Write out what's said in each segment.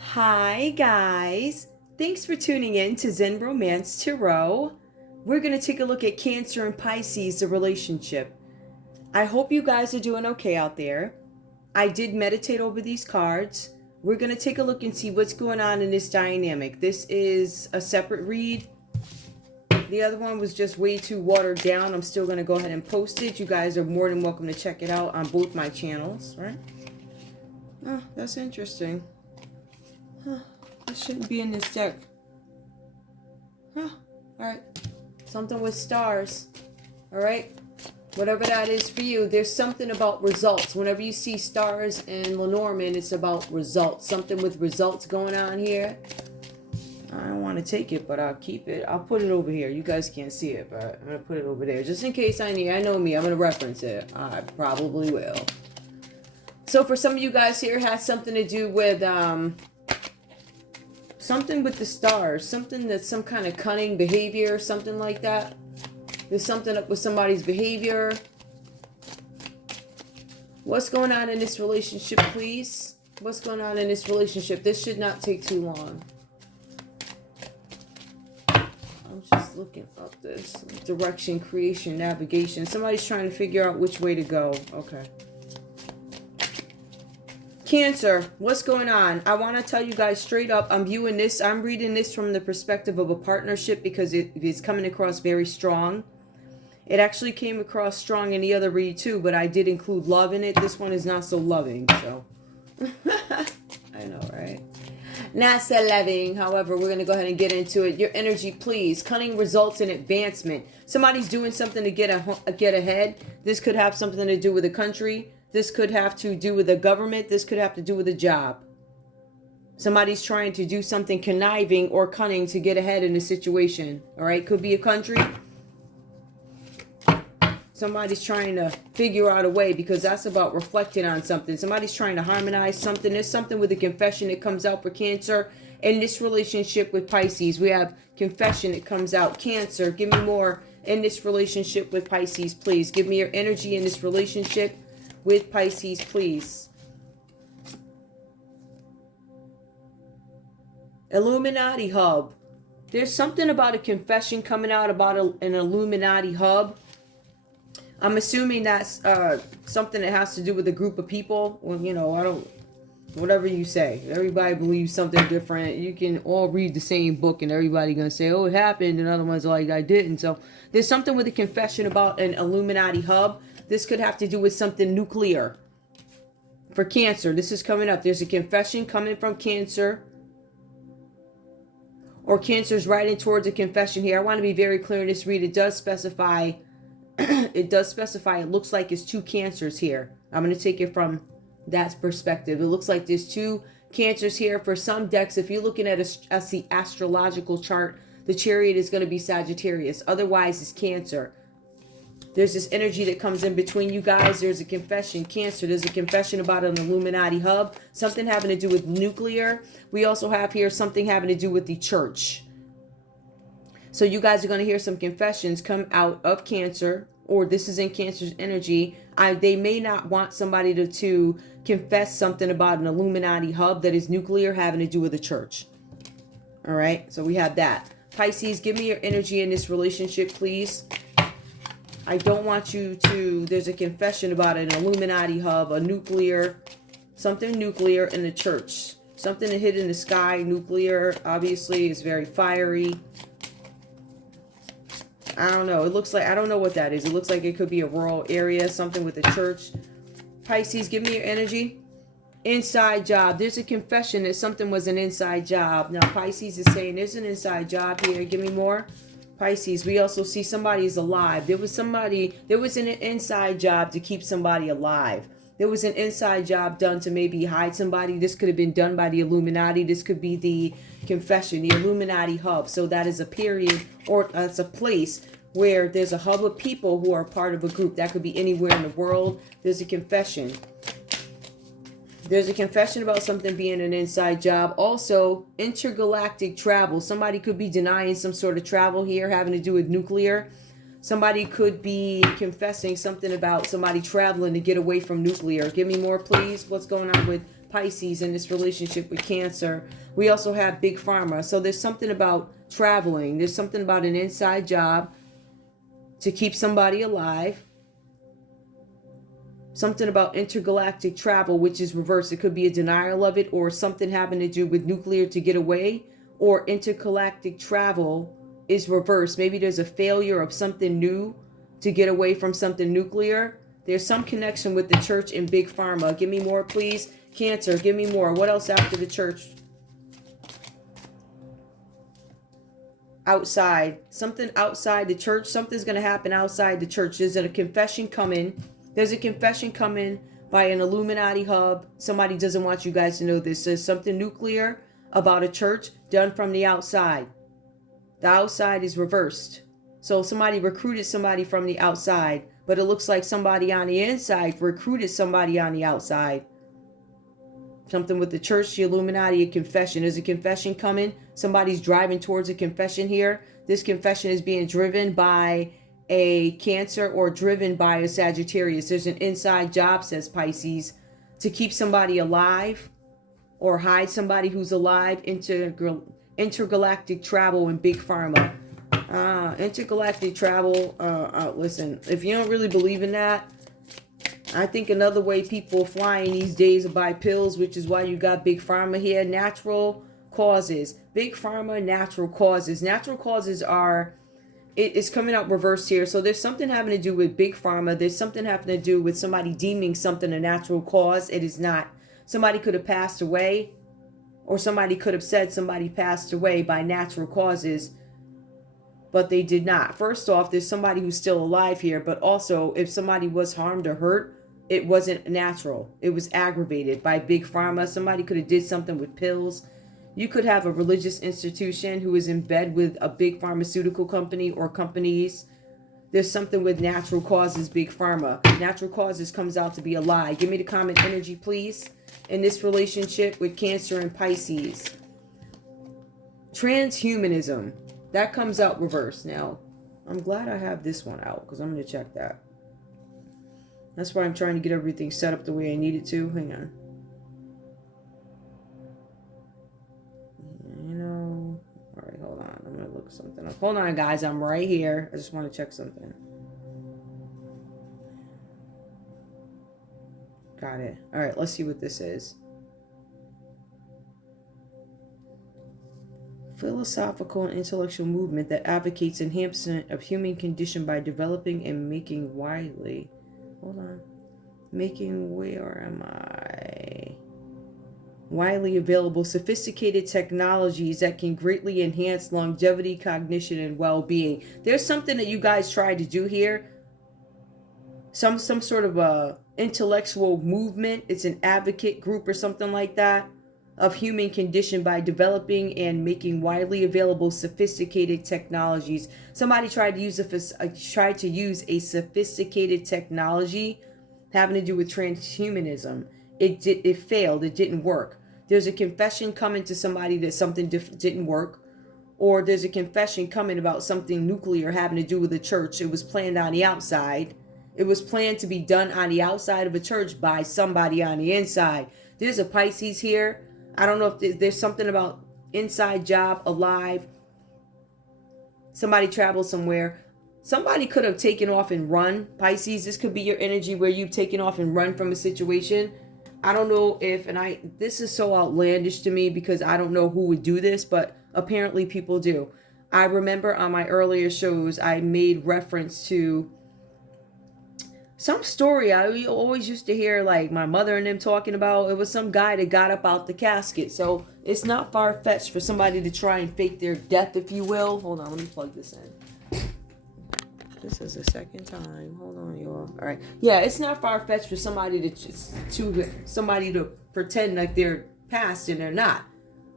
Hi, guys. Thanks for tuning in to Zen Romance Tarot. We're going to take a look at Cancer and Pisces, the relationship. I hope you guys are doing okay out there. I did meditate over these cards. We're going to take a look and see what's going on in this dynamic. This is a separate read. The other one was just way too watered down. I'm still going to go ahead and post it. You guys are more than welcome to check it out on both my channels, right? Oh, that's interesting. Huh, this shouldn't be in this deck. Huh, alright. Something with stars. Alright? Whatever that is for you, there's something about results. Whenever you see stars in Lenormand, it's about results. Something with results going on here. I don't want to take it, but I'll keep it. I'll put it over here. You guys can't see it, but I'm going to put it over there. Just in case I need. I know me. I'm going to reference it. I probably will. So for some of you guys here, it has something to do with... something with the stars, something that's some kind of cunning behavior, something like that. There's something up with somebody's behavior. What's going on in this relationship, please? What's going on in this relationship? This should not take too long. I'm just looking up this. Direction, creation, navigation. Somebody's trying to figure out which way to go. Okay. Cancer, what's going on? I want to tell you guys straight up, I'm viewing this, I'm reading this from the perspective of a partnership because it is coming across very strong. It actually came across strong in the other read too, but I did include love in it. This one is not so loving, so. I know, right? Not so loving. However, we're going to go ahead and get into it. Your energy, please. Cunning results in advancement. Somebody's doing something to get ahead. This could have something to do with the country. This could have to do with the government. This could have to do with a job. Somebody's trying to do something conniving or cunning to get ahead in a situation. All right. Could be a country. Somebody's trying to figure out a way because that's about reflecting on something. Somebody's trying to harmonize something. There's something with a confession that comes out for Cancer. In this relationship with Pisces, we have confession that comes out. Cancer, give me more in this relationship with Pisces, please. Give me your energy in this relationship with Pisces, please. Illuminati hub. There's something about a confession coming out about an Illuminati hub. I'm assuming that's something that has to do with a group of people. Well, you know, I don't... Whatever you say. Everybody believes something different. You can all read the same book and everybody going to say, oh, it happened. And other ones are like, I didn't. So there's something with a confession about an Illuminati hub. This could have to do with something nuclear. For Cancer, this is coming up. There's a confession coming from Cancer. Or Cancer's writing towards a confession here. I want to be very clear in this read. It does specify... it looks like it's two Cancers here. I'm going to take it from that perspective. It looks like there's two Cancers here. For some decks, if you're looking at the astrological chart, the Chariot is going to be Sagittarius. Otherwise, it's Cancer. There's this energy that comes in between you guys. There's a confession. Cancer, there's a confession about an Illuminati hub. Something having to do with nuclear. We also have here something having to do with the church. So you guys are going to hear some confessions come out of Cancer, or this is in Cancer's energy. They may not want somebody to confess something about an Illuminati hub that is nuclear having to do with the church. All right, so we have that. Pisces, give me your energy in this relationship, please. I don't want you to... There's a confession about an Illuminati hub, a nuclear... Something nuclear in the church. Something that hit in the sky. Nuclear, obviously, is very fiery. I don't know. It looks like... I don't know what that is. It looks like it could be a rural area. Something with the church. Pisces, give me your energy. Inside job. There's a confession that something was an inside job. Now, Pisces is saying there's an inside job here. Give me more. Pisces, we also see somebody is alive. There was an inside job to keep somebody alive. There was an inside job done to maybe hide somebody. This could have been done by the Illuminati. This could be the confession, the Illuminati hub. So that is a period, or it's a place where there's a hub of people who are part of a group. That could be anywhere in the world. There's a confession. There's a confession about something being an inside job. Also, intergalactic travel. Somebody could be denying some sort of travel here having to do with nuclear. Somebody could be confessing something about somebody traveling to get away from nuclear. Give me more, please. What's going on with Pisces in this relationship with Cancer. We also have Big Pharma. So there's something about traveling. There's something about an inside job to keep somebody alive. Something about intergalactic travel, which is reversed. It could be a denial of it, or something having to do with nuclear to get away, or intergalactic travel is reversed. Maybe there's a failure of something new to get away from something nuclear. There's some connection with the church and Big Pharma. Give me more, please. Cancer, give me more. What else after the church? Outside. Something outside the church. Something's going to happen outside the church. There's a confession coming. There's a confession coming by an Illuminati hub. Somebody doesn't want you guys to know this. There's something nuclear about a church done from the outside. The outside is reversed. So somebody recruited somebody from the outside, but it looks like somebody on the inside recruited somebody on the outside. Something with the church, the Illuminati, a confession. There's a confession coming. Somebody's driving towards a confession here. This confession is being driven by a Cancer or driven by a Sagittarius. There's an inside job, says Pisces, to keep somebody alive or hide somebody who's alive. Intergalactic travel and Big Pharma. Intergalactic travel. Listen, if you don't really believe in that, I think another way people are flying these days are by pills, which is why you got Big Pharma here. Natural causes. Big Pharma, natural causes. Natural causes are... It's coming out reversed here. So there's something having to do with Big Pharma. There's something having to do with somebody deeming something a natural cause. It is not. Somebody could have passed away, or somebody could have said somebody passed away by natural causes, but they did not. First off, there's somebody who's still alive here, but also if somebody was harmed or hurt, it wasn't natural. It was aggravated by Big Pharma. Somebody could have did something with pills. You could have a religious institution who is in bed with a big pharmaceutical company or companies. There's something with natural causes, Big Pharma. Natural causes comes out to be a lie. Give me the common energy, please, in this relationship with Cancer and Pisces. Transhumanism. That comes out reversed. Now, I'm glad I have this one out because I'm going to check that. That's why I'm trying to get everything set up the way I need it to. Hang on. Alright, hold on. I'm going to look something up. Hold on, guys. I'm right here. I just want to check something. Got it. Alright, let's see what this is. Philosophical and intellectual movement that advocates enhancement of human condition by developing and making widely. Hold on. Making, where am I? Widely available sophisticated technologies that can greatly enhance longevity, cognition, and well-being. There's something that you guys tried to do here. Some sort of a intellectual movement. It's an advocate group or something like that of human condition by developing and making widely available sophisticated technologies. Somebody tried to use a sophisticated technology having to do with transhumanism. It failed. It didn't work. There's a confession coming to somebody that something didn't work, or there's a confession coming about something nuclear having to do with the church. It was planned on the outside. It was planned to be done on the outside of a church by somebody on the inside. There's a Pisces here. I don't know if there's something about inside job, alive. Somebody traveled somewhere. Somebody could have taken off and run. Pisces, this could be your energy where you've taken off and run from a situation. I don't know if, this is so outlandish to me because I don't know who would do this, but apparently people do. I remember on my earlier shows, I made reference to some story I always used to hear, like my mother and them talking about. It was some guy that got up out the casket. So it's not far-fetched for somebody to try and fake their death, if you will. Hold on, let me plug this in. This is the second time. Hold on, y'all. All right. Yeah, it's not far-fetched for somebody to pretend like they're passed and they're not.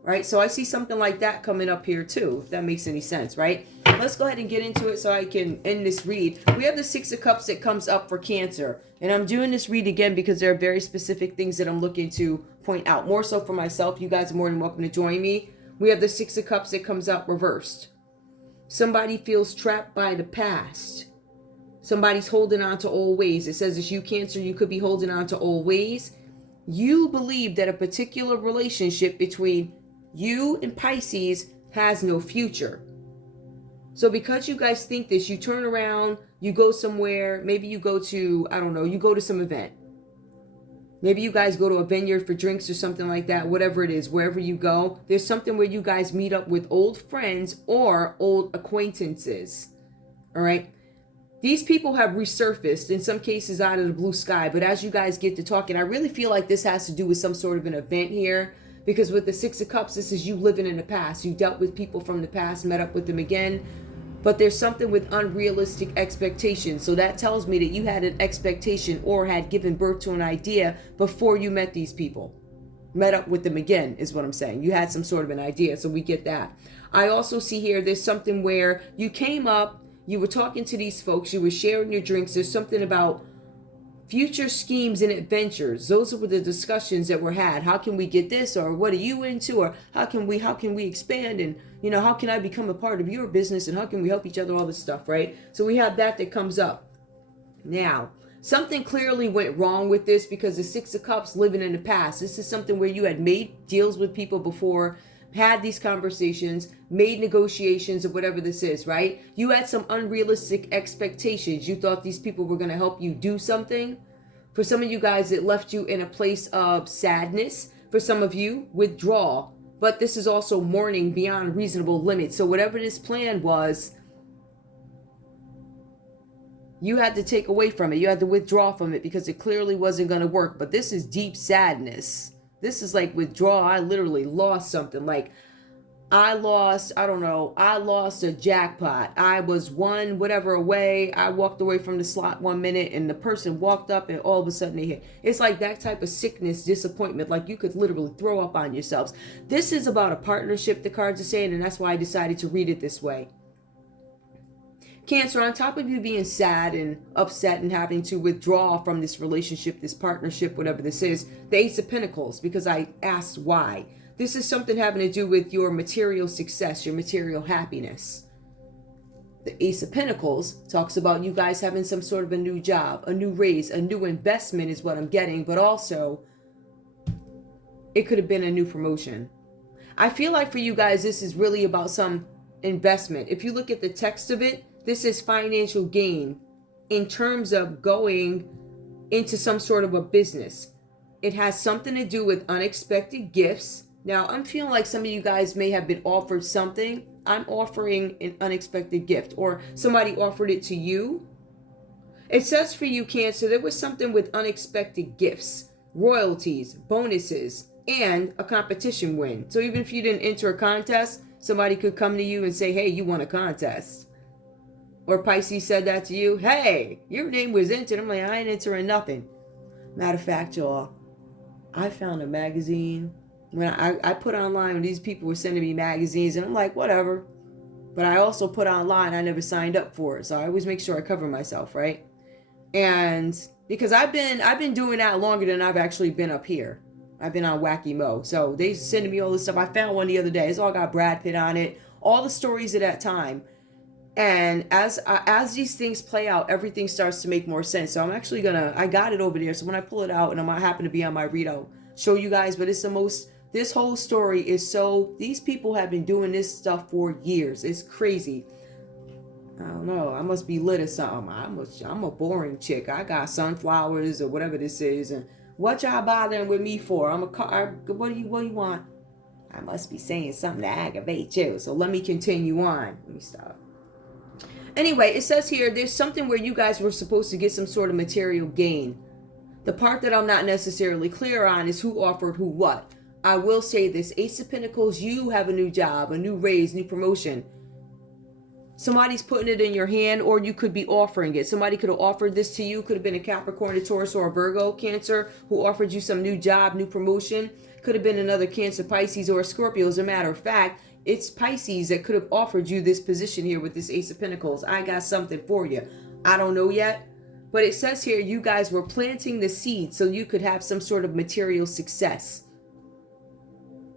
Right? So I see something like that coming up here too, if that makes any sense, right? Let's go ahead and get into it so I can end this read. We have the Six of Cups that comes up for Cancer. And I'm doing this read again because there are very specific things that I'm looking to point out. More so for myself. You guys are more than welcome to join me. We have the Six of Cups that comes out reversed. Somebody feels trapped by the past. Somebody's holding on to old ways. It says it's you, Cancer. You could be holding on to old ways. You believe that a particular relationship between you and Pisces has no future. So because you guys think this, you turn around, you go somewhere, maybe you go to, I don't know, you go to some event. Maybe you guys go to a vineyard for drinks or something like that, whatever it is, wherever you go. There's something where you guys meet up with old friends or old acquaintances. All right. These people have resurfaced, in some cases out of the blue sky. But as you guys get to talking, I really feel like this has to do with some sort of an event here. Because with the Six of Cups, this is you living in the past. You dealt with people from the past, met up with them again. But there's something with unrealistic expectations. So that tells me that you had an expectation or had given birth to an idea before you met these people. Met up with them again is what I'm saying. You had some sort of an idea. So we get that. I also see here there's something where you came up, you were talking to these folks, you were sharing your drinks. There's something about future schemes and adventures. Those were the discussions that were had. How can we get this? Or what are you into? Or how can we expand? And, how can I become a part of your business? And how can we help each other? All this stuff, right? So we have that comes up. Now, something clearly went wrong with this because the Six of Cups living in the past. This is something where you had made deals with people before, had these conversations, made negotiations or whatever this is, right? You had some unrealistic expectations. You thought these people were going to help you do something. For some of you guys, it left you in a place of sadness. For some of you, withdrawal. But this is also mourning beyond reasonable limits. So whatever this plan was, you had to take away from it. You had to withdraw from it because it clearly wasn't going to work. But this is deep sadness. This is like withdrawal. I literally lost something. Like I lost a jackpot. I was one whatever away. I walked away from the slot 1 minute and the person walked up and all of a sudden they hit. It's like that type of sickness, disappointment. Like you could literally throw up on yourselves. This is about a partnership, the cards are saying, and that's why I decided to read it this way. Cancer, on top of you being sad and upset and having to withdraw from this relationship, this partnership, whatever this is, the Ace of Pentacles, because I asked why. This is something having to do with your material success, your material happiness. The Ace of Pentacles talks about you guys having some sort of a new job, a new raise, a new investment is what I'm getting, but also it could have been a new promotion. I feel like for you guys, this is really about some investment. If you look at the text of it, this is financial gain in terms of going into some sort of a business. It has something to do with unexpected gifts. Now, I'm feeling like some of you guys may have been offered something. I'm offering an unexpected gift, or somebody offered it to you. It says for you, Cancer, there was something with unexpected gifts, royalties, bonuses, and a competition win. So even if you didn't enter a contest, somebody could come to you and say, hey, you won a contest. Or Pisces said that to you. Hey, your name was entered. I'm like, I ain't entering nothing. Matter of fact, y'all, I found a magazine. When I put online when these people were sending me magazines, and I'm like, whatever. But I also put online, I never signed up for it. So I always make sure I cover myself, right? And because I've been doing that longer than I've actually been up here. I've been on Wacky Mo. So they sending me all this stuff. I found one the other day. It's all got Brad Pitt on it. All the stories of that time. And as these things play out, everything starts to make more sense. So I'm actually I got it over there. So when I pull it out and I happen to be on my read, I'll show you guys. But it's this whole story is these people have been doing this stuff for years. It's crazy. I don't know. I must be lit or something. I'm a boring chick. I got sunflowers or whatever this is. And what y'all bothering with me for? What do you want? I must be saying something to aggravate you. So let me continue on. Let me stop. Anyway, it says here, there's something where you guys were supposed to get some sort of material gain. The part that I'm not necessarily clear on is who offered who what. I will say this, Ace of Pentacles, you have a new job, a new raise, new promotion. Somebody's putting it in your hand, or you could be offering it. Somebody could have offered this to you. Could have been a Capricorn, a Taurus, or a Virgo, Cancer, who offered you some new job, new promotion. Could have been another Cancer, Pisces, or a Scorpio. As a matter of fact, it's Pisces that could have offered you this position here with this Ace of Pentacles. I got something for you. I don't know yet. But it says here you guys were planting the seed so you could have some sort of material success.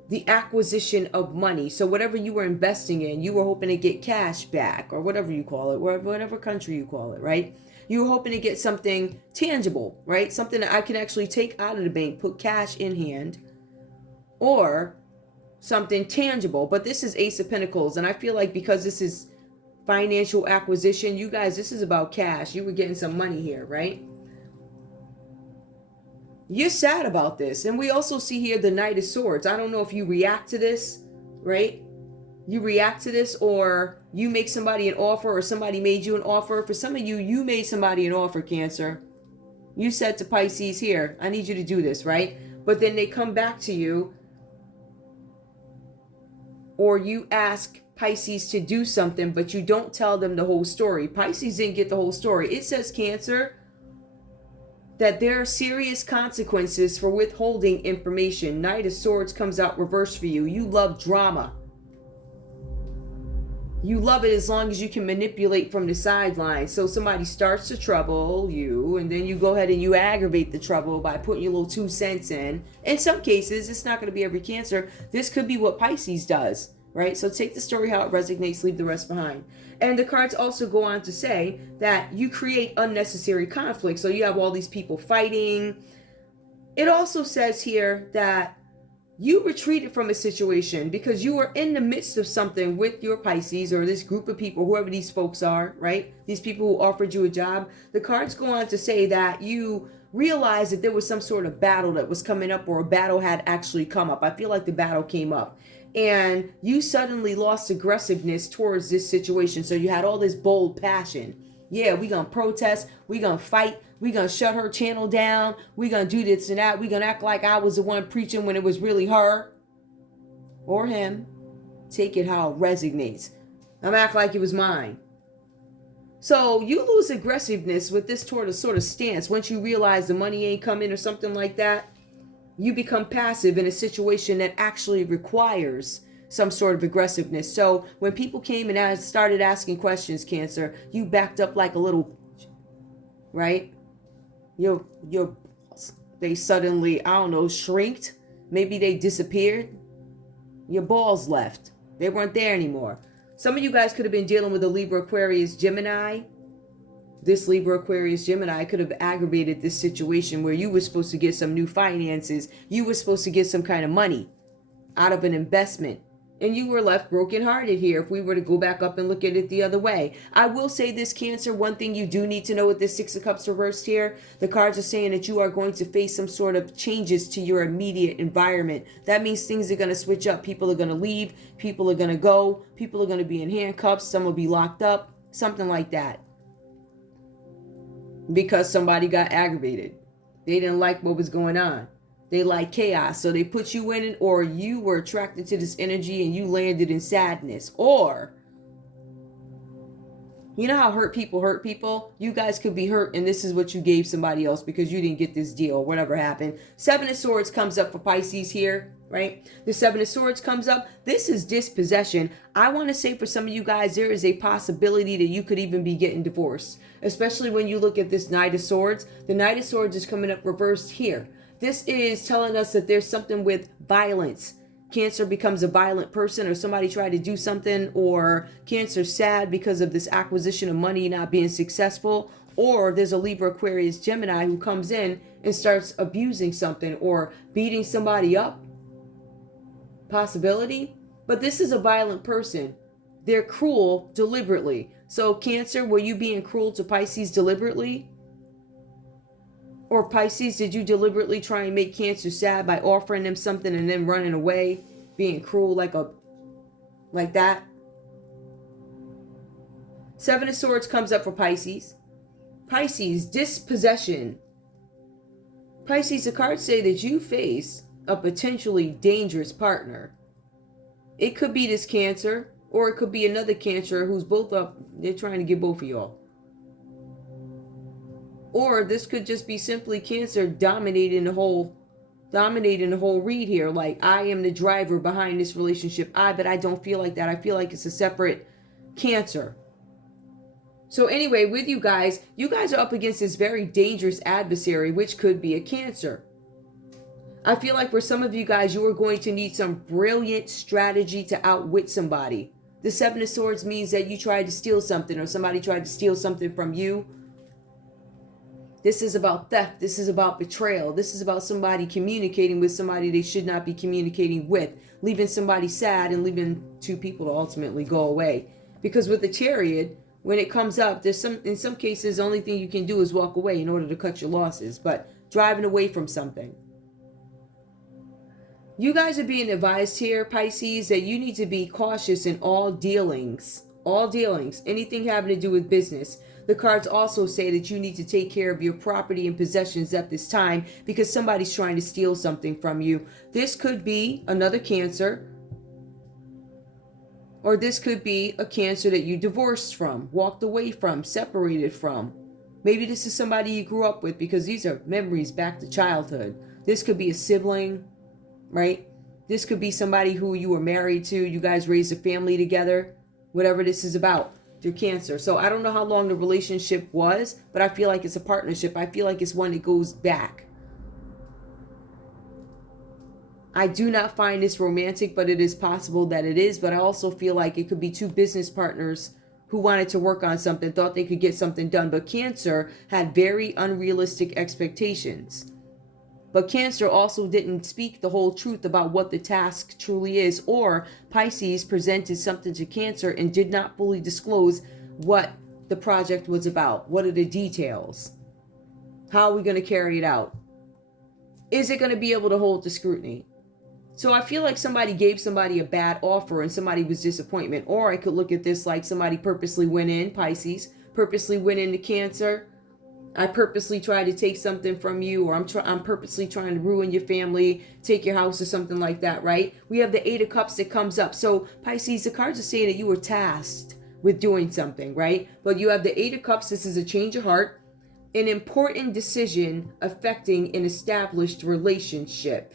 the acquisition of money. So whatever you were investing in, you were hoping to get cash back, or whatever you call it, whatever country you call it, right? You were hoping to get something tangible, right? Something that I can actually take out of the bank, put cash in hand, or something tangible. But this is Ace of Pentacles, and I feel like because this is financial acquisition, you guys, this is about cash. You were getting some money here, right? You're sad about this. And we also see here the Knight of Swords. I don't know if you react to this, right? You react to this, or you make somebody an offer, or somebody made you an offer. For some of you, you made somebody an offer, Cancer. You said to Pisces, here, I need you to do this, right? But then they come back to you, or you ask Pisces to do something, but you don't tell them the whole story. Pisces didn't get the whole story. It says, Cancer, that there are serious consequences for withholding information. Knight of Swords comes out reversed for you. You love drama. You love it as long as you can manipulate from the sidelines. So somebody starts to trouble you, and then you go ahead and you aggravate the trouble by putting your little 2 cents in. In some cases, it's not going to be every Cancer. This could be what Pisces does, right? So take the story how it resonates, leave the rest behind. And the cards also go on to say that you create unnecessary conflict. So you have all these people fighting. It also says here that you retreated from a situation because you were in the midst of something with your Pisces, or this group of people, whoever these folks are, right? These people who offered you a job. The cards go on to say that you realized that there was some sort of battle that was coming up, or a battle had actually come up. I feel like the battle came up. And you suddenly lost aggressiveness towards this situation. So you had all this bold passion. Yeah, we gonna protest. We gonna fight. We gonna shut her channel down. We gonna do this and that. We gonna act like I was the one preaching when it was really her or him. Take it how it resonates. I'm act like it was mine. So you lose aggressiveness with this sort of stance. Once you realize the money ain't coming or something like that, you become passive in a situation that actually requires some sort of aggressiveness. So when people came and started asking questions, Cancer, you backed up like a little, right? They suddenly, I don't know, shrinked. Maybe they disappeared. Your balls left. They weren't there anymore. Some of you guys could have been dealing with a Libra, Aquarius, Gemini. This Libra, Aquarius, Gemini could have aggravated this situation where you were supposed to get some new finances. You were supposed to get some kind of money out of an investment. And you were left brokenhearted here if we were to go back up and look at it the other way. I will say this, Cancer, one thing you do need to know with this 6 of Cups reversed here, the cards are saying that you are going to face some sort of changes to your immediate environment. That means things are going to switch up. People are going to leave. People are going to go. People are going to be in handcuffs. Some will be locked up. Something like that. Because somebody got aggravated. They didn't like what was going on. They like chaos. So they put you in it, or you were attracted to this energy and you landed in sadness. Or, you know how hurt people? You guys could be hurt, and this is what you gave somebody else because you didn't get this deal or whatever happened. 7 of Swords comes up for Pisces here, right? The 7 of Swords comes up. This is dispossession. I want to say for some of you guys, there is a possibility that you could even be getting divorced, especially when you look at this Knight of Swords. The Knight of Swords is coming up reversed here. This is telling us that there's something with violence. Cancer becomes a violent person, or somebody tried to do something, or Cancer's sad because of this acquisition of money not being successful, or there's a Libra, Aquarius, Gemini who comes in and starts abusing something or beating somebody up. Possibility. But this is a violent person. They're cruel deliberately. So Cancer, were you being cruel to Pisces deliberately? Or Pisces, did you deliberately try and make Cancer sad by offering them something and then running away, being cruel like that? 7 of Swords comes up for Pisces. Pisces, dispossession. Pisces, the cards say that you face a potentially dangerous partner. It could be this Cancer, or it could be another Cancer who's both up. They're trying to get both of y'all. Or this could just be simply Cancer dominating the whole read here. Like, I am the driver behind this relationship. But I don't feel like that. I feel like it's a separate Cancer. So anyway, with you guys are up against this very dangerous adversary, which could be a Cancer. I feel like for some of you guys, you are going to need some brilliant strategy to outwit somebody. The Seven of Swords means that you tried to steal something or somebody tried to steal something from you. This is about theft. This is about betrayal. This is about somebody communicating with somebody they should not be communicating with, leaving somebody sad and leaving two people to ultimately go away. Because with the Chariot, when it comes up, in some cases, the only thing you can do is walk away in order to cut your losses, but driving away from something. You guys are being advised here, Pisces, that you need to be cautious in all dealings. All dealings. Anything having to do with business. The cards also say that you need to take care of your property and possessions at this time because somebody's trying to steal something from you. This could be another Cancer. Or this could be a Cancer that you divorced from, walked away from, separated from. Maybe this is somebody you grew up with because these are memories back to childhood. This could be a sibling. Right? This could be somebody who you were married to. You guys raised a family together. Whatever this is about through Cancer. So I don't know how long the relationship was, but I feel like it's a partnership. I feel like it's one that goes back. I do not find this romantic, but it is possible that it is. But I also feel like it could be two business partners who wanted to work on something, thought they could get something done. But Cancer had very unrealistic expectations. But Cancer also didn't speak the whole truth about what the task truly is. Or Pisces presented something to Cancer and did not fully disclose what the project was about. What are the details? How are we going to carry it out? Is it going to be able to hold the scrutiny? So I feel like somebody gave somebody a bad offer and somebody was disappointment. Or I could look at this like somebody purposely went in, Pisces, purposely went into Cancer. I purposely tried to take something from you, or I'm purposely trying to ruin your family, take your house or something like that, right? We have the Eight of Cups that comes up. So Pisces, the cards are saying that you were tasked with doing something, right? But you have the Eight of Cups. This is a change of heart, an important decision affecting an established relationship.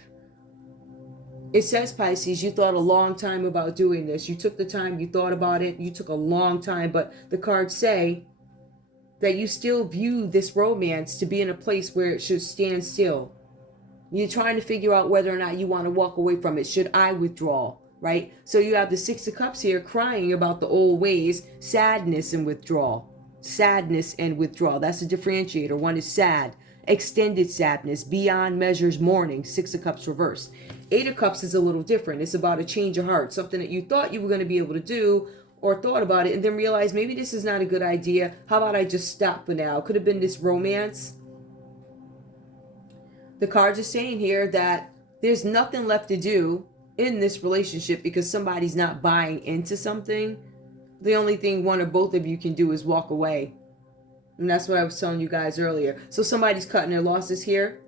It says, Pisces, you thought a long time about doing this. You took the time, you thought about it, you took a long time, but the cards say that you still view this romance to be in a place where it should stand still. You're trying to figure out whether or not you want to walk away from it. Should I withdraw, right? So you have the Six of Cups here crying about the old ways, sadness and withdrawal. Sadness and withdrawal. That's the differentiator. One is sad, extended sadness, beyond measures mourning, Six of Cups reversed. Eight of Cups is a little different. It's about a change of heart, something that you thought you were going to be able to do, or thought about it and then realized maybe this is not a good idea. How about I just stop for now? Could have been this romance. The cards are saying here that there's nothing left to do in this relationship because somebody's not buying into something. The only thing one or both of you can do is walk away. And that's what I was telling you guys earlier. So somebody's cutting their losses here.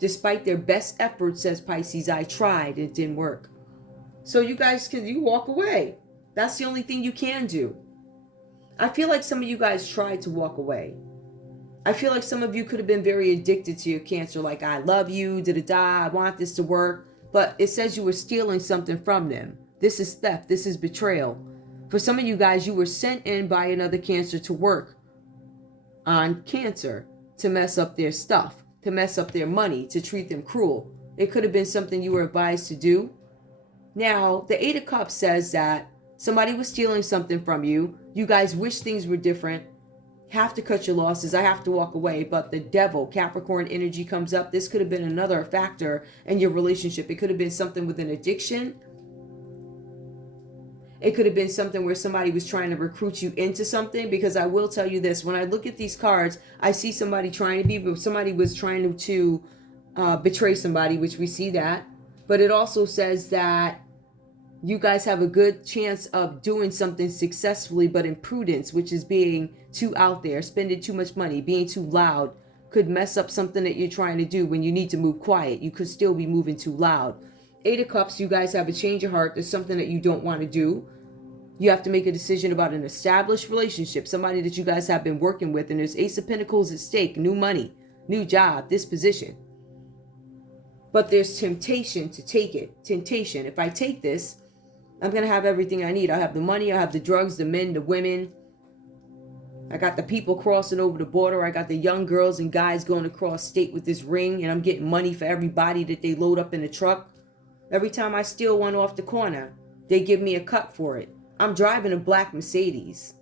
Despite their best efforts, says Pisces, I tried, it didn't work. So you walk away. That's the only thing you can do. I feel like some of you guys tried to walk away. I feel like some of you could have been very addicted to your Cancer, like I love you, I want this to work. But it says you were stealing something from them. This is theft. This is betrayal. For some of you guys, you were sent in by another Cancer to work on Cancer, to mess up their stuff, to mess up their money, to treat them cruel. It could have been something you were advised to do. Now, the Eight of Cups says that somebody was stealing something from you. You guys wish things were different. Have to cut your losses. I have to walk away. But the Devil, Capricorn energy comes up. This could have been another factor in your relationship. It could have been something with an addiction. It could have been something where somebody was trying to recruit you into something. Because I will tell you this. When I look at these cards, I see somebody somebody was trying to betray somebody, which we see that. But it also says that you guys have a good chance of doing something successfully, but imprudence, which is being too out there, spending too much money, being too loud, could mess up something that you're trying to do when you need to move quiet. You could still be moving too loud. Eight of Cups, you guys have a change of heart. There's something that you don't want to do. You have to make a decision about an established relationship, somebody that you guys have been working with, and there's Ace of Pentacles at stake, new money, new job, this position. But there's temptation to take it. Temptation. If I take this, I'm going to have everything I need. I have the money, I have the drugs, the men, the women. I got the people crossing over the border. I got the young girls and guys going across state with this ring, and I'm getting money for every body that they load up in the truck. Every time I steal one off the corner, they give me a cut for it. I'm driving a black Mercedes.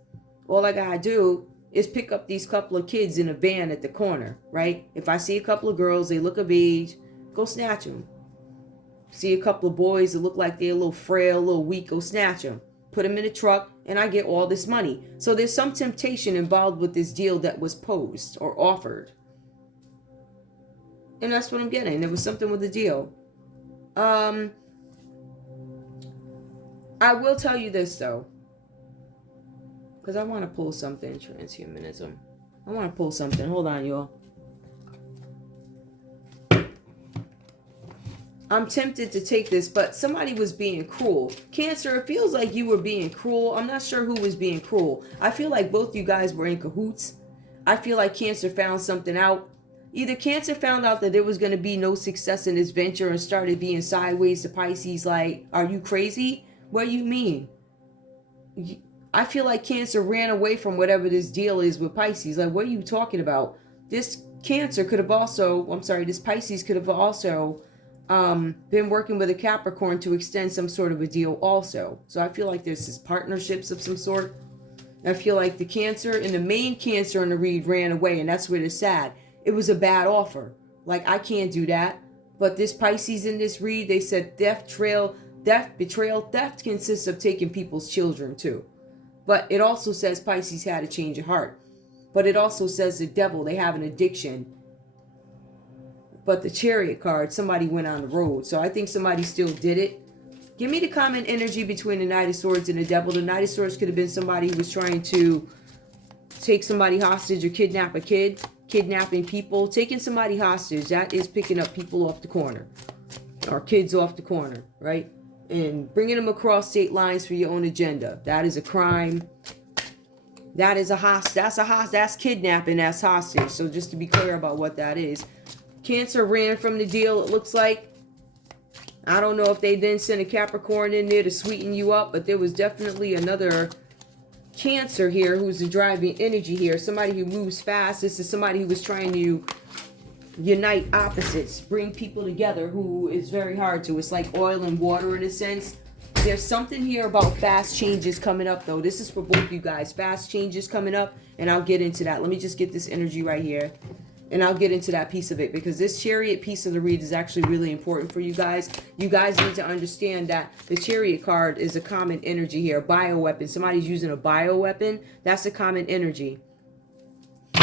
All I gotta do is pick up these couple of kids in a van at the corner, right? If I see a couple of girls, they look of age, go snatch them. See a couple of boys that look like they're a little frail, a little weak, go snatch them. Put them in a truck, and I get all this money. So there's some temptation involved with this deal that was posed or offered. And that's what I'm getting. There was something with the deal. I will tell you this, though. Because I want to pull something. Transhumanism. I want to pull something. Hold on, y'all. I'm tempted to take this, but somebody was being cruel. Cancer, it feels like you were being cruel. I'm not sure who was being cruel. I feel like both you guys were in cahoots. I feel like Cancer found something out. Either Cancer found out that there was going to be no success in this venture and started being sideways to Pisces like, are you crazy? What do you mean? I feel like Cancer ran away from whatever this deal is with Pisces. Like, what are you talking about? This Cancer could have also, this Pisces could have also been working with a Capricorn to extend some sort of a deal also. So I feel like there's this partnerships of some sort. I feel like the Cancer and the main Cancer in the read ran away, and that's where it's sad. It was a bad offer. Like, I can't do that. But this Pisces in this read, they said betrayal, theft consists of taking people's children too. But it also says Pisces had a change of heart. But it also says the devil, they have an addiction. But the Chariot card, somebody went on the road. So I think somebody still did it. Give me the common energy between the Knight of Swords and the Devil. The Knight of Swords could have been somebody who was trying to take somebody hostage or kidnap a kid. Kidnapping people. Taking somebody hostage, that is picking up people off the corner. Or kids off the corner, right? And bringing them across state lines for your own agenda. That is a crime. That is a hostage. That's kidnapping. That's hostage. So just to be clear about what that is. Cancer ran from the deal, it looks like. I don't know if they then sent a Capricorn in there to sweeten you up, but there was definitely another Cancer here who's the driving energy here. Somebody who moves fast. This is somebody who was trying to unite opposites, bring people together, who is very hard to. It's like oil and water in a sense. There's something here about fast changes coming up, though. This is for both you guys. Fast changes coming up, and I'll get into that. Let me just get this energy right here. And I'll get into that piece of it, because this Chariot piece of the read is actually really important for you guys. You guys need to understand that the Chariot card is a common energy here. Bioweapon. Somebody's using a bioweapon. That's a common energy.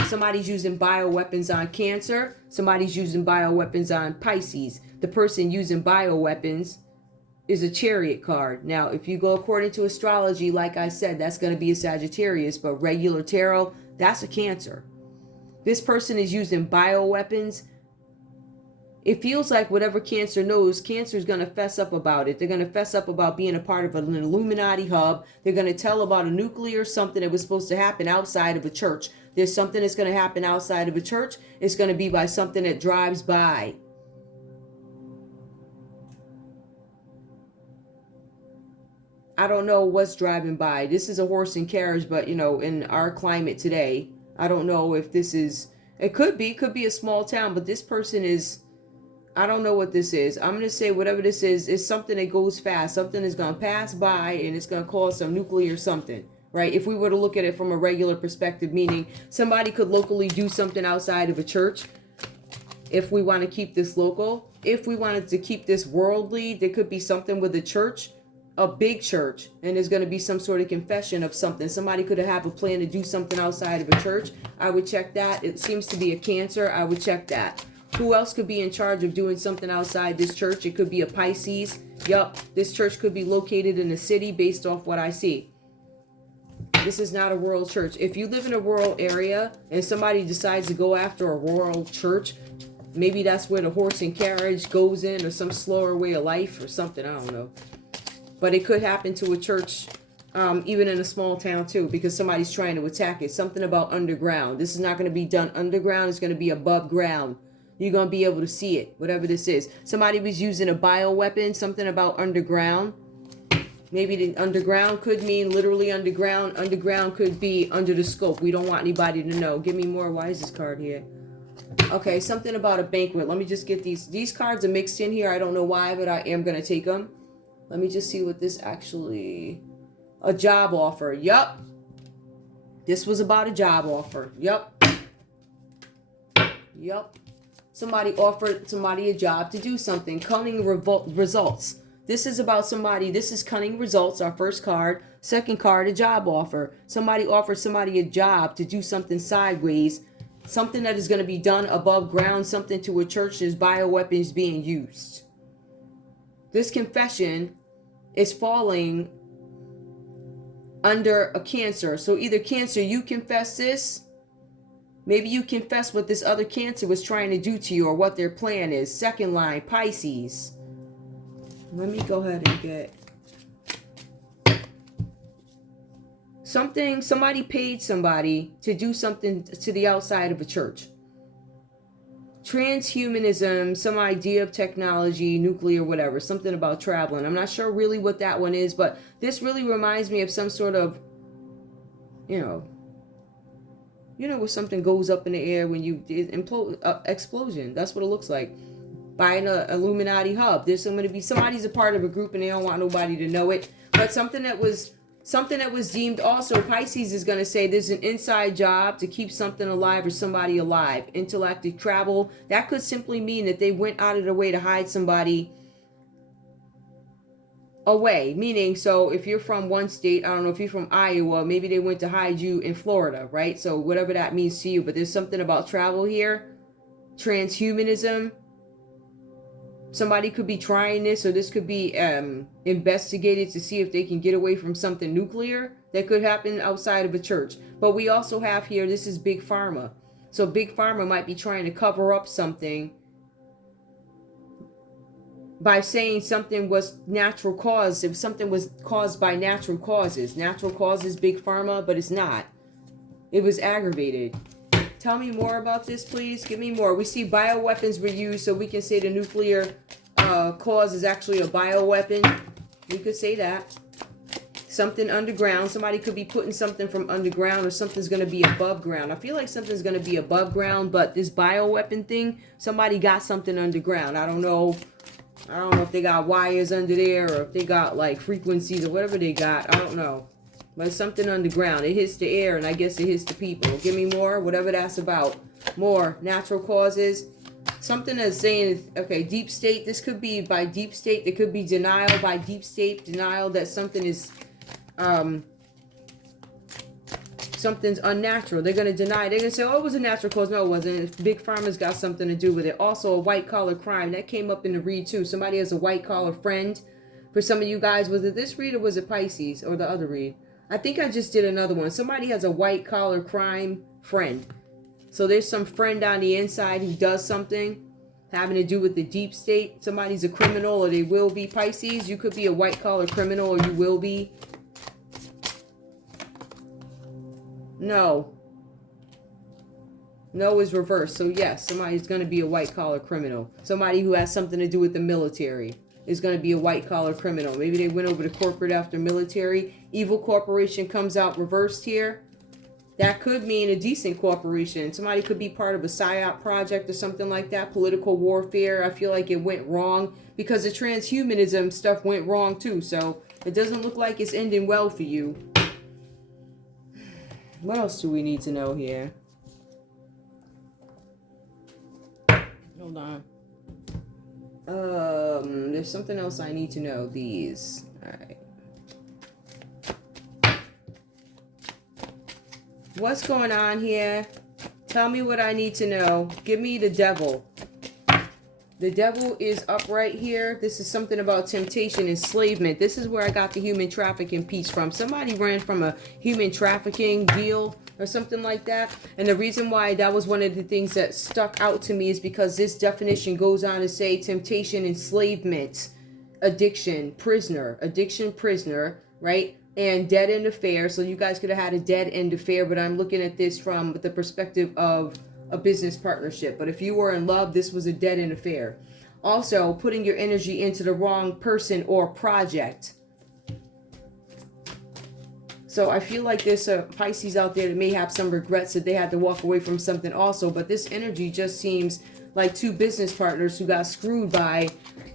Somebody's using bioweapons on Cancer. Somebody's using bioweapons on Pisces. The person using bioweapons is a Chariot card. Now, if you go according to astrology, like I said, that's going to be a Sagittarius. But regular tarot, that's a Cancer. This person is using bioweapons. It feels like whatever Cancer knows, Cancer is going to fess up about it. They're going to fess up about being a part of an Illuminati hub. They're going to tell about a nuclear something that was supposed to happen outside of a church. There's something that's going to happen outside of a church. It's going to be by something that drives by. I don't know what's driving by. This is a horse and carriage, but, you know, in our climate today, I don't know if this is, it could be a small town, but this person is, I don't know what this is. I'm going to say whatever this is something that goes fast. Something is going to pass by and it's going to cause some nuclear something, right? If we were to look at it from a regular perspective, meaning somebody could locally do something outside of a church. If we want to keep this local, if we wanted to keep this worldly, there could be something with the church. A big church, and there's going to be some sort of confession of something. Somebody could have a plan to do something outside of a church. I would check that. It seems to be a Cancer. I would check that. Who else could be in charge of doing something outside this church? It could be a Pisces. Yup, this church could be located in a city based off what I see. This is not a rural church. If you live in a rural area and somebody decides to go after a rural church, maybe that's where the horse and carriage goes in, or some slower way of life or something. I don't know. But it could happen to a church, even in a small town too, because somebody's trying to attack it. Something about underground. This is not going to be done underground. It's going to be above ground. You're going to be able to see it, whatever this is. Somebody was using a bioweapon, something about underground. Maybe the underground could mean literally underground. Underground could be under the scope. We don't want anybody to know. Give me more. Why is this card here? Okay, something about a banquet. Let me just get these. These cards are mixed in here. I don't know why, but I am going to take them. Let me just see what this actually... A job offer. Yup. This was about a job offer. Yup. Yup. Somebody offered somebody a job to do something. Cunning results. This is about somebody. This is cunning results, our first card. Second card, a job offer. Somebody offered somebody a job to do something sideways. Something that is going to be done above ground. Something to a church. There's bioweapons being used. This confession is falling under a Cancer. So either Cancer, you confess this. Maybe you confess what this other Cancer was trying to do to you or what their plan is. Second line, Pisces. Let me go ahead and get something. Somebody paid somebody to do something to the outside of a church. Transhumanism, some idea of technology, nuclear, whatever, something about traveling. I'm not sure really what that one is, but this really reminds me of some sort of, you know, where something goes up in the air when you implode, explosion. That's what it looks like. By an Illuminati hub. There's going to be somebody's a part of a group and they don't want nobody to know it. But something that was deemed also, Pisces is going to say there's an inside job to keep something alive or somebody alive. Intergalactic travel. That could simply mean that they went out of their way to hide somebody away. Meaning, so if you're from one state, I don't know if you're from Iowa, maybe they went to hide you in Florida, right? So whatever that means to you. But there's something about travel here. Transhumanism. Somebody could be trying this, or this could be investigated to see if they can get away from something nuclear that could happen outside of a church. But we also have here, this is Big Pharma. So Big Pharma might be trying to cover up something by saying something was natural cause. If something was caused by natural causes. Natural causes, Big Pharma, but it's not. It was aggravated. Tell me more about this, please. Give me more. We see bioweapons were used, so we can say the nuclear cause is actually a bioweapon. We could say that. Something underground. Somebody could be putting something from underground, or something's going to be above ground. I feel like something's going to be above ground, but this bioweapon thing, somebody got something underground. I don't know if they got wires under there, or if they got like frequencies or whatever they got. I don't know. But it's something underground. It hits the air, and I guess it hits the people. Give me more, whatever that's about. More natural causes. Something that's saying, okay, deep state. This could be by deep state. There could be denial by deep state. Denial that something is, something's unnatural. They're going to deny. They're going to say, oh, it was a natural cause. No, it wasn't. Big Pharma's got something to do with it. Also, a white-collar crime. That came up in the read, too. Somebody has a white-collar friend. For some of you guys, was it this read or was it Pisces or the other read? I think I just did another one. Somebody has a white-collar crime friend. So there's some friend on the inside who does something having to do with the deep state. Somebody's a criminal, or they will be. Pisces, you could be a white-collar criminal, or you will be. No. No is reversed. So yes, somebody's going to be a white-collar criminal. Somebody who has something to do with the military is going to be a white-collar criminal. Maybe they went over to corporate after military. Evil corporation comes out reversed here. That could mean a decent corporation. Somebody could be part of a PSYOP project or something like that. Political warfare. I feel like it went wrong because the transhumanism stuff went wrong too. So it doesn't look like it's ending well for you. What else do we need to know here? Hold on. There's something else I need to know. These. All right. What's going on here? Tell me what I need to know. Give me the devil. The devil is up right here. This is something about temptation, enslavement. This is where I got the human trafficking piece from. Somebody ran from a human trafficking deal or something like that. And the reason why that was one of the things that stuck out to me is because this definition goes on to say temptation, enslavement, addiction, prisoner, right? And dead end affair. So you guys could have had a dead end affair, but I'm looking at this from the perspective of a business partnership. But if you were in love, this was a dead end affair. Also, putting your energy into the wrong person or project. So I feel like there's a Pisces out there that may have some regrets that they had to walk away from something also. But this energy just seems like two business partners who got screwed by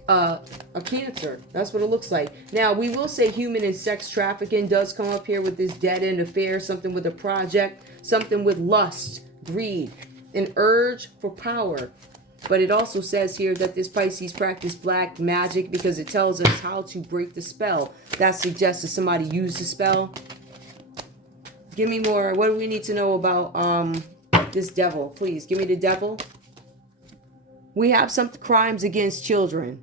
a Cancer. That's what it looks like. Now, we will say human and sex trafficking does come up here with this dead-end affair, something with a project, something with lust, greed, an urge for power. But it also says here that this Pisces practiced black magic because it tells us how to break the spell. That suggests that somebody used the spell. Give me more. What do we need to know about this devil? Please, give me the devil. We have some crimes against children.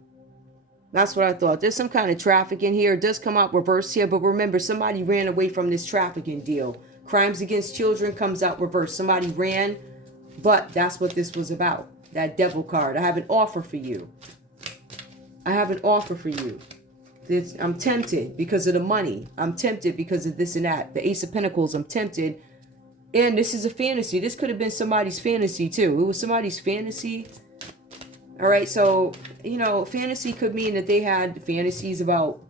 That's what I thought. There's some kind of trafficking here. It does come out reverse here, but remember, somebody ran away from this trafficking deal. Crimes against children comes out reverse. Somebody ran, but that's what this was about. That devil card. I have an offer for you. I have an offer for you. I'm tempted because of the money. I'm tempted because of this and that. The Ace of Pentacles, I'm tempted. And this is a fantasy. This could have been somebody's fantasy too. It was somebody's fantasy. All right, so, you know, fantasy could mean that they had fantasies about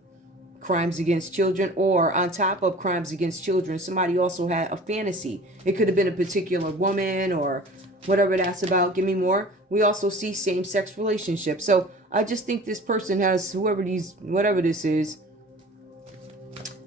crimes against children, or on top of crimes against children, somebody also had a fantasy. It could have been a particular woman or whatever that's about. Give me more. We also see same-sex relationships. So I just think this person has whatever this is,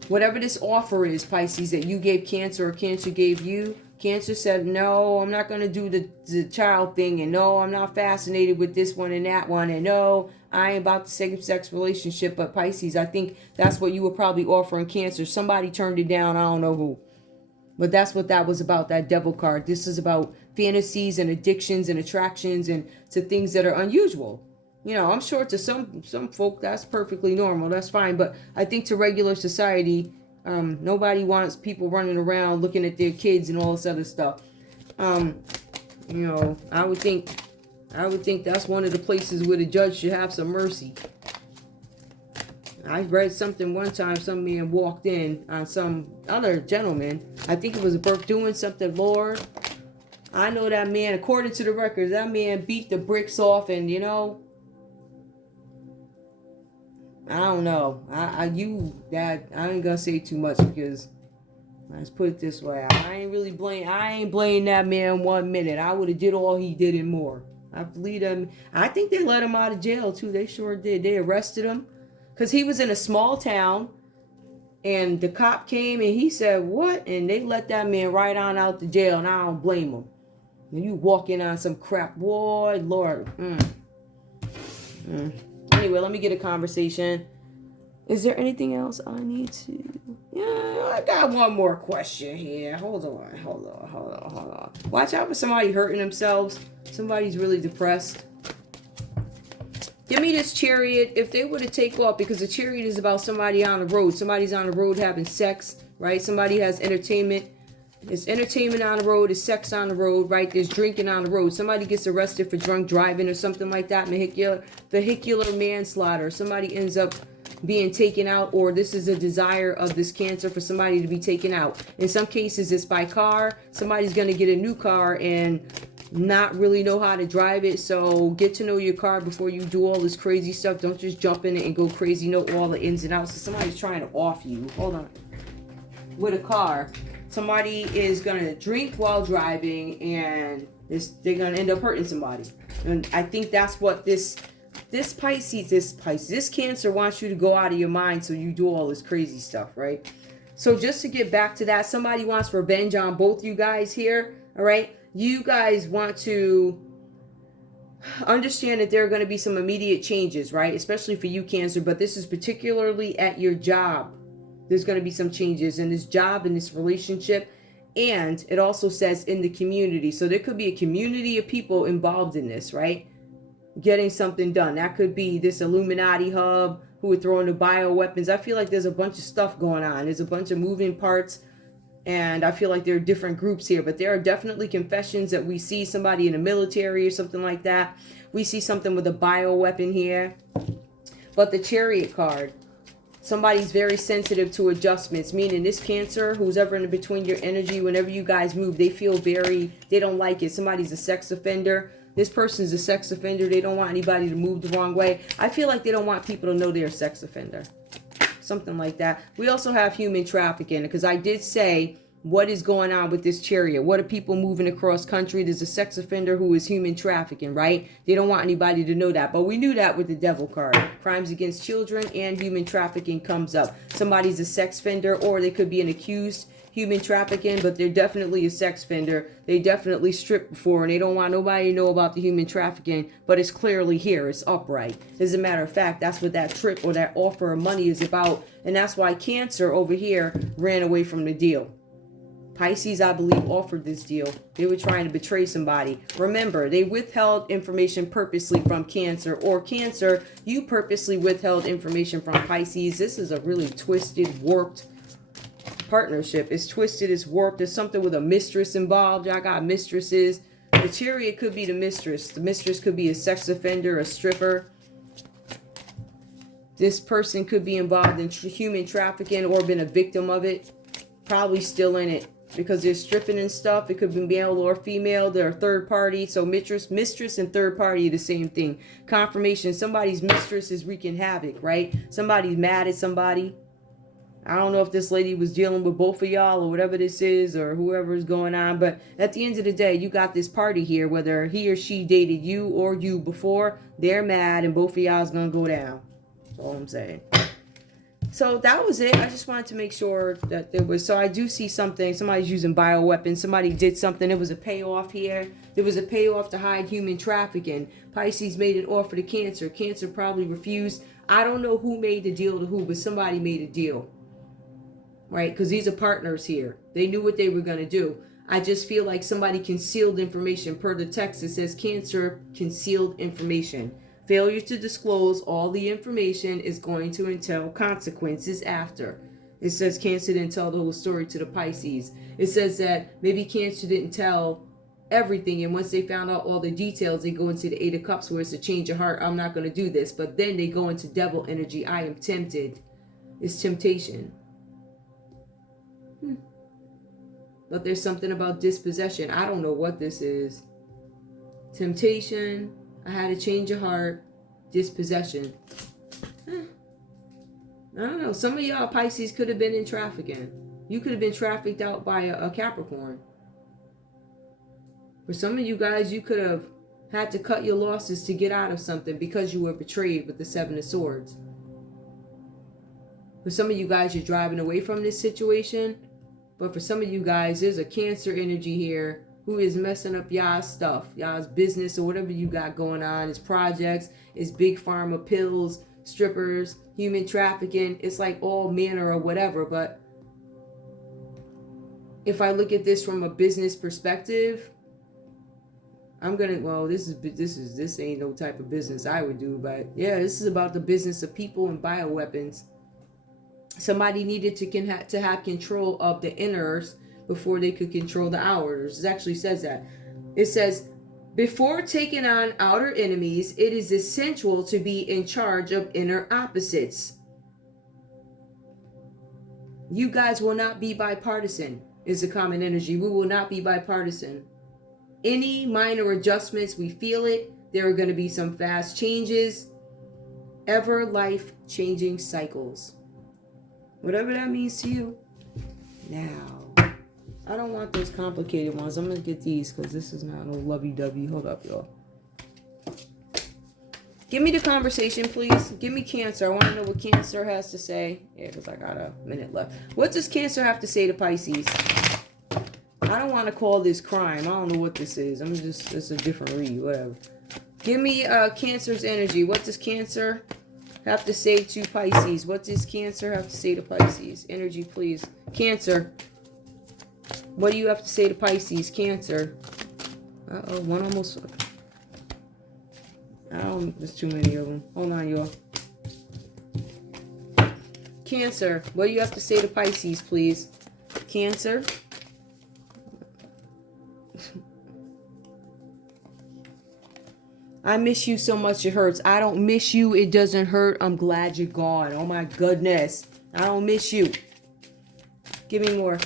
whatever this offer is, Pisces, that you gave Cancer or Cancer gave you. Cancer said, no, I'm not going to do the child thing. And no, I'm not fascinated with this one and that one. And no, I ain't about the same-sex relationship. But Pisces, I think that's what you were probably offering Cancer. Somebody turned it down. I don't know who. But that's what that was about, that devil card. This is about fantasies and addictions and attractions and to things that are unusual. You know, I'm sure to some folk that's perfectly normal. That's fine. But I think to regular society, nobody wants people running around looking at their kids and all this other stuff. You know, I would think that's one of the places where the judge should have some mercy. I read something one time, some man walked in on some other gentleman. I think it was doing something, Lord. I know that man, according to the records, that man beat the bricks off, and you know, I don't know. I ain't gonna say too much because let's put it this way. I ain't blame that man 1 minute. I would have did all he did and more. I believe him. I think they let him out of jail too. They sure did. They arrested him because he was in a small town, and the cop came and he said, "What?" And they let that man right on out the jail, and I don't blame him. When you walk in on some crap, boy, Lord. Anyway, let me get a conversation. Is there anything else I need to? Yeah, I got one more question here. Hold on. Watch out for somebody hurting themselves. Somebody's really depressed. Give me this Chariot. If they were to take off, because the Chariot is about somebody on the road. Somebody's on the road having sex, right? Somebody has entertainment. There's entertainment on the road. There's sex on the road, right? There's drinking on the road. Somebody gets arrested for drunk driving or something like that. Vehicular manslaughter. Somebody ends up being taken out, or this is a desire of this Cancer for somebody to be taken out. In some cases, it's by car. Somebody's going to get a new car and not really know how to drive it. So get to know your car before you do all this crazy stuff. Don't just jump in it and go crazy. Know all the ins and outs. So somebody's trying to off you. Hold on. With a car. Somebody is going to drink while driving, and they're going to end up hurting somebody. And I think that's what this Cancer wants you to go out of your mind, so you do all this crazy stuff, right? So just to get back to that, somebody wants revenge on both you guys here, all right? You guys want to understand that there are going to be some immediate changes, right? Especially for you, Cancer, but this is particularly at your job. There's going to be some changes in this job, in this relationship, and it also says in the community. So there could be a community of people involved in this, right? Getting something done. That could be this Illuminati hub who are throwing the bioweapons. I feel like there's a bunch of stuff going on. There's a bunch of moving parts, and I feel like there are different groups here, but there are definitely confessions that we see somebody in the military or something like that. We see something with a bioweapon here. But the Chariot card, somebody's very sensitive to adjustments, meaning this Cancer, who's ever in between your energy, whenever you guys move, they don't like it. Somebody's a sex offender. This person's a sex offender. They don't want anybody to move the wrong way. I feel like they don't want people to know they're a sex offender. something like that. We also have human trafficking, because I did say what is going on with this Chariot. What are people moving across country? There's a sex offender who is human trafficking, right? They don't want anybody to know that, but we knew that with the Devil card. Crimes against children and human trafficking comes up. Somebody's a sex offender, or they could be an accused human trafficking, but they're definitely a sex offender. They definitely stripped before, and they don't want nobody to know about the human trafficking, but it's clearly here. It's upright. As a matter of fact, that's what that trip or that offer of money is about, and that's why Cancer over here ran away from the deal. Pisces, I believe, offered this deal. They were trying to betray somebody. Remember, they withheld information purposely from Cancer, or Cancer, you purposely withheld information from Pisces. This is a really twisted, warped partnership. It's twisted, it's warped. There's something with a mistress involved. Y'all got mistresses. The Chariot could be the mistress. The mistress could be a sex offender, a stripper. This person could be involved in human trafficking or been a victim of it. Probably still in it, because they're stripping and stuff. It could be male or female. They're a third party. So mistress and third party are the same thing. Confirmation. Somebody's mistress is wreaking havoc, right? Somebody's mad at somebody. I don't know if this lady was dealing with both of y'all or whatever this is, or whoever is going on. But at the end of the day, you got this party here, whether he or she dated you or you before. They're mad, and both of y'all is going to go down. That's all I'm saying. So that was it. I just wanted to make sure that there was, so I do see something. Somebody's using bioweapons. Somebody did something. There was a payoff here. There was a payoff to hide human trafficking. Pisces made an offer to Cancer. Cancer probably refused. I don't know who made the deal to who, but somebody made a deal. Right? Because these are partners here. They knew what they were going to do. I just feel like somebody concealed information. Per the text, it says Cancer concealed information. Failure to disclose all the information is going to entail consequences after. It says Cancer didn't tell the whole story to the Pisces. It says that maybe Cancer didn't tell everything, and once they found out all the details, they go into the Eight of Cups, where it's a change of heart. I'm not going to do this. But then they go into Devil energy. I am tempted. It's temptation. But there's something about dispossession. I don't know what this is. Temptation. I had a change of heart. Dispossession. I don't know. Some of y'all Pisces could have been in trafficking. You could have been trafficked out by a Capricorn. For some of you guys, you could have had to cut your losses to get out of something because you were betrayed with the Seven of Swords. For some of you guys, you're driving away from this situation. But for some of you guys, there's a Cancer energy here who is messing up y'all's stuff, y'all's business, or whatever you got going on. It's projects, it's big pharma, pills, strippers, human trafficking. It's like all manner of whatever. But if I look at this from a business perspective, I'm gonna, well, this ain't no type of business I would do. But yeah, this is about the business of people and bioweapons. Somebody needed to have control of the inners before they could control the outers. It actually says that. It says, before taking on outer enemies, it is essential to be in charge of inner opposites. You guys will not be bipartisan, is a common energy. We will not be bipartisan. Any minor adjustments, we feel it. There are going to be some fast changes. Ever life-changing cycles. Whatever that means to you. Now, I don't want those complicated ones. I'm going to get these because this is not no lovey-dovey. Hold up, y'all. Give me the conversation, please. Give me Cancer. I want to know what Cancer has to say. Yeah, because I got a minute left. What does Cancer have to say to Pisces? I don't want to call this crime. I don't know what this is. It's a different read, whatever. Give me Cancer's energy. What does Cancer have to say to Pisces? What does Cancer have to say to Pisces? Energy, please. Cancer. What do you have to say to Pisces? Cancer. Uh-oh, one almost. There's too many of them. Hold on, y'all. Cancer. What do you have to say to Pisces, please? Cancer. I miss you so much it hurts. I don't miss you. It doesn't hurt. I'm glad you're gone. Oh my goodness. I don't miss you. Give me more.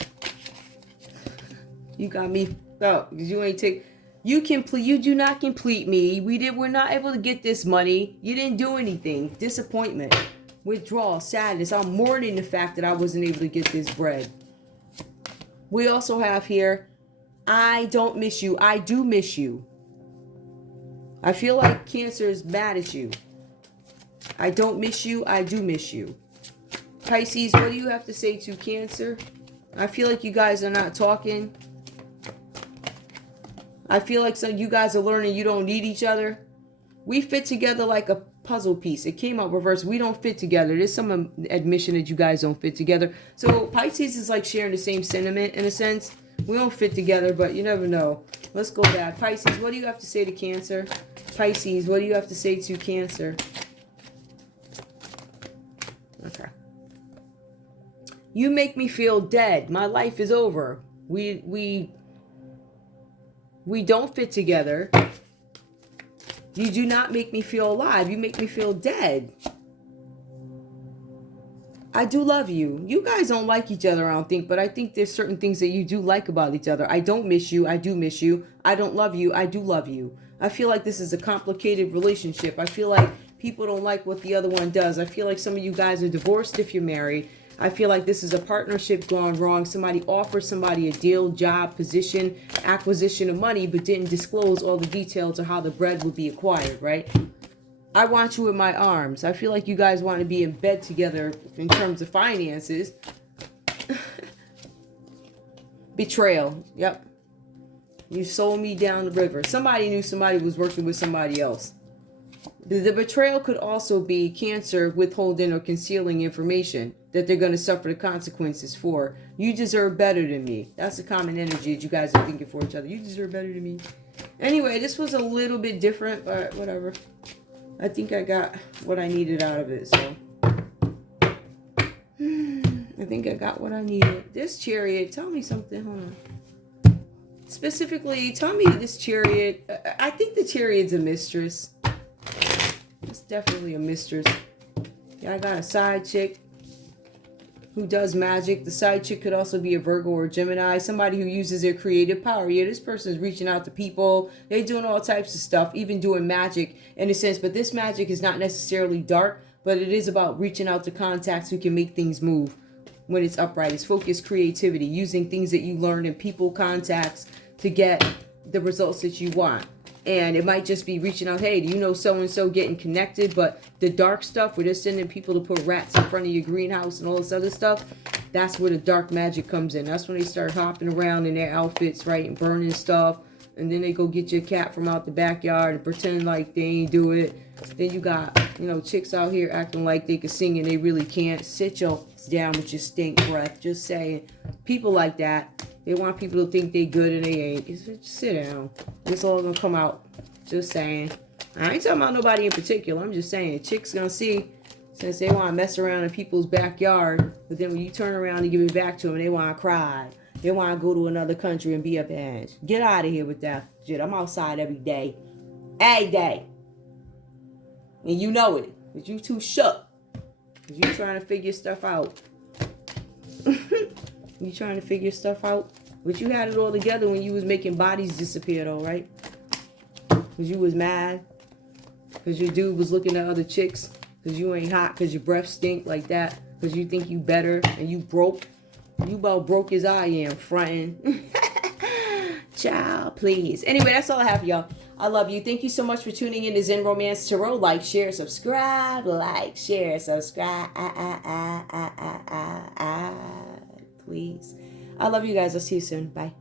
You got me. Oh, you ain't take. You do not complete me. We're not able to get this money. You didn't do anything. Disappointment. withdrawal, sadness. I'm mourning the fact that I wasn't able to get this bread. We also have here, I don't miss you. I do miss you. I feel like Cancer is mad at you. I don't miss you. I do miss you. Pisces, what do you have to say to Cancer? I feel like you guys are not talking. I feel like some you guys are learning you don't need each other. We fit together like a puzzle piece. It came out reversed. We don't fit together. There's some admission that you guys don't fit together. So Pisces is like sharing the same sentiment in a sense. We don't fit together, but you never know. Let's go back. Pisces, what do you have to say to Cancer? Pisces, what do you have to say to Cancer? Okay. You make me feel dead. My life is over. We don't fit together. You do not make me feel alive. You make me feel dead. I do love you. You guys don't like each other, I don't think, but I think there's certain things that you do like about each other. I don't miss you. I do miss you. I don't love you. I do love you. I feel like this is a complicated relationship. I feel like people don't like what the other one does. I feel like some of you guys are divorced if you're married. I feel like this is a partnership gone wrong. Somebody offered somebody a deal, job, position, acquisition of money, but didn't disclose all the details of how the bread would be acquired, right? I want you in my arms. I feel like you guys want to be in bed together in terms of finances. Betrayal. Yep. You sold me down the river. Somebody knew somebody was working with somebody else. The betrayal could also be Cancer withholding or concealing information that they're going to suffer the consequences for. You deserve better than me. That's the common energy that you guys are thinking for each other. You deserve better than me. Anyway, this was a little bit different, but whatever. I think I got what I needed out of it, so. I think I got what I needed. This Chariot, tell me something. Hold on. Specifically, tell me this Chariot. I think the Chariot's a mistress. It's definitely a mistress. Yeah, I got a side chick who does magic. The side chick could also be a Virgo or a Gemini. Somebody who uses their creative power. Yeah, this person is reaching out to people. They're doing all types of stuff, even doing magic in a sense. But this magic is not necessarily dark, but it is about reaching out to contacts who can make things move when it's upright. It's focused creativity, using things that you learned in people contacts to get the results that you want. And it might just be reaching out, hey, do you know so-and-so, getting connected? But the dark stuff where they're sending people to put rats in front of your greenhouse and all this other stuff, that's where the dark magic comes in. That's when they start hopping around in their outfits, right, and burning stuff. And then they go get your cat from out the backyard and pretend like they ain't do it. Then you got, chicks out here acting like they can sing and they really can't. Sit your down with your stink breath. Just saying. People like that. They want people to think they good and they ain't. Just sit down. It's all gonna come out. Just saying. I ain't talking about nobody in particular. I'm just saying. Chicks gonna see, since they want to mess around in people's backyard, but then when you turn around and give it back to them, they want to cry. They want to go to another country and be a bitch. Get out of here with that shit. I'm outside every day. Every day. And you know it. But you too shook. Because you trying to figure stuff out. You trying to figure stuff out? But you had it all together when you was making bodies disappear though, right? Because you was mad. Because your dude was looking at other chicks. Because you ain't hot. Because your breath stink like that. Because you think you better. And you broke. You about broke as I am, fronting. Child, please. Anyway, that's all I have for y'all. I love you. Thank you so much for tuning in to Zen Romance Tarot. Like, share, subscribe. Like, share, subscribe. Please. I love you guys. I'll see you soon. Bye.